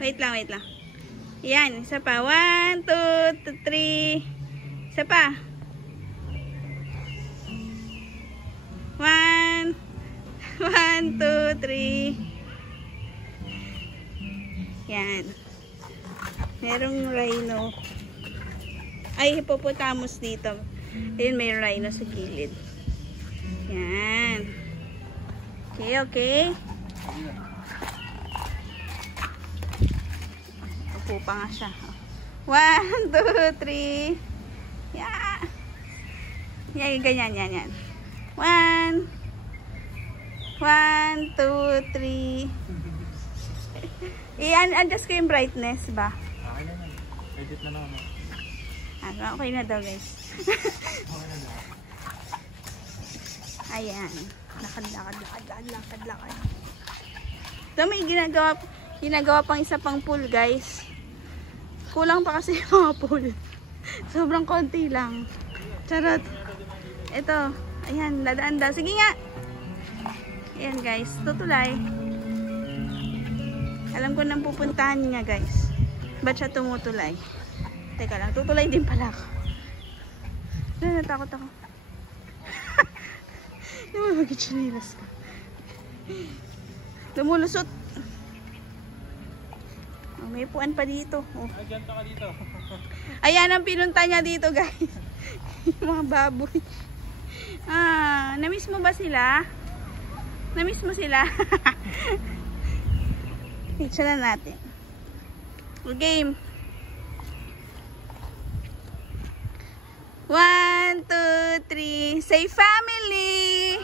Wait lang, wait lang. Yan, isa pa. 1, 2, 3. Isa pa. 1, 1, 2, 3. Yan. Merong rhino. Ay, hippopotamus dito. Ayun, may rhino sa gilid. Yan. Okay, okay. Upo pa nga siya. 1, 2, 3. Yeah. Yan, ganyan, yan, yan. 1, 1, 2, 3. I-adjust ko yung brightness ba? Okay na yan. Edit na naman. Okay na daw guys. Ayan. Lakad. So may ginagawa pang isa pang pool guys. Kulang pa kasi yung mga pool. Sobrang konti lang. Charot. Ito. Ayan, dadaan daw. Sige nga. Ayan guys, tutulay. Alam ko nang pupuntahan niya guys. Ba't siya tumutulay? Teka lang, tutulay din pala ako. Natakot ako. Namamagitsinilas ka. Lumulusot. Oh, may puan pa dito. Oh. Ay, ganito ka dito. Ayan ang pinunta niya dito guys. Yung mga baboy. Namiss mo ba sila? Namiss mo sila? Picture na natin. Game. 1, 2, 3. Say family.